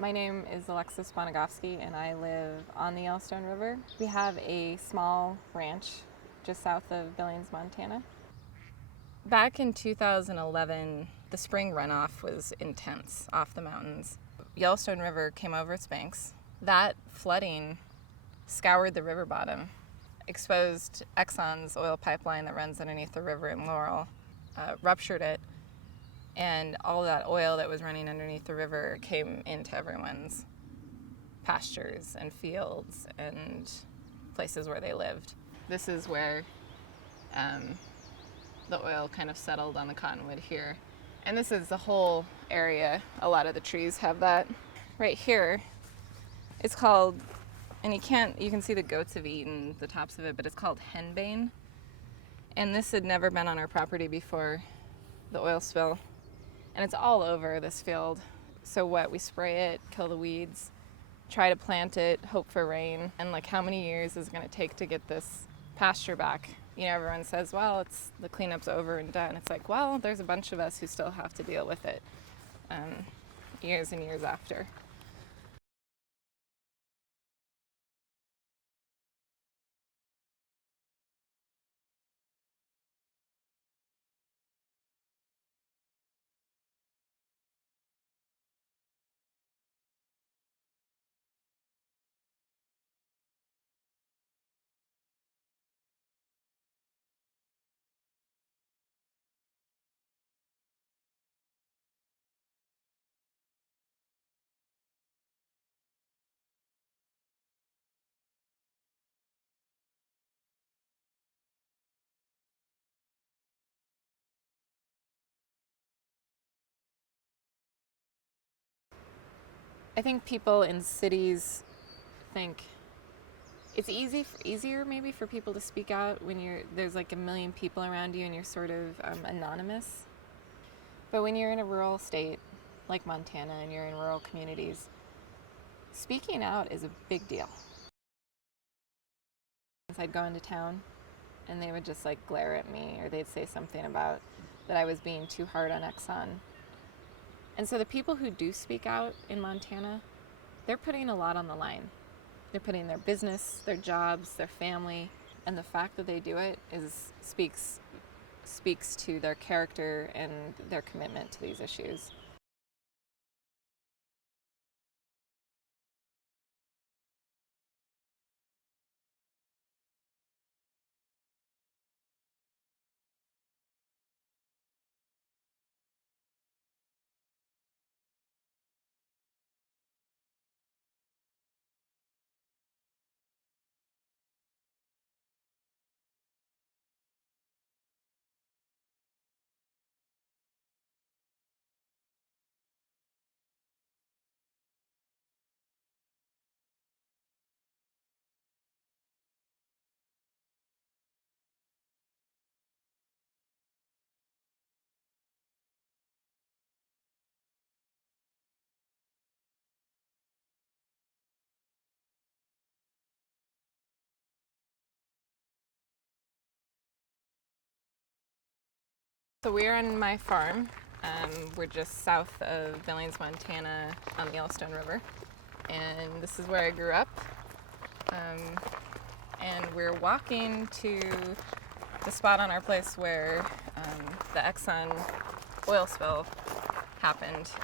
My name is Alexis Bonogofsky and I live on the Yellowstone River. We have a small ranch just south of Billings, Montana. Back in 2011, the spring runoff was intense off the mountains. Yellowstone River came over its banks. That flooding scoured the river bottom, exposed Exxon's oil pipeline that runs underneath the river in Laurel, ruptured it, and all that oil that was running underneath the river came into everyone's pastures and fields and places where they lived. This is where the oil kind of settled on the cottonwood here. And this is the whole area. A lot of the trees have that. Right here, it's called, and you can see the goats have eaten the tops of it, but it's called henbane. And this had never been on our property before the oil spill. And it's all over this field. So what, we spray it, kill the weeds, try to plant it, hope for rain. And like, how many years is it gonna take to get this pasture back? You know, everyone says, well, it's the cleanup's over and done. It's like, well, there's a bunch of us who still have to deal with it years and years after. I think people in cities think it's easier maybe for people to speak out when there's like a million people around you and you're sort of anonymous. But when you're in a rural state like Montana and you're in rural communities, speaking out is a big deal. I'd go into town and they would just like glare at me, or they'd say something about that I was being too hard on Exxon. And so the people who do speak out in Montana, they're putting a lot on the line. They're putting their business, their jobs, their family, and the fact that they do it speaks to their character and their commitment to these issues. So we're on my farm. We're just south of Billings, Montana on the Yellowstone River. And this is where I grew up. And we're walking to the spot on our place where the Exxon oil spill happened.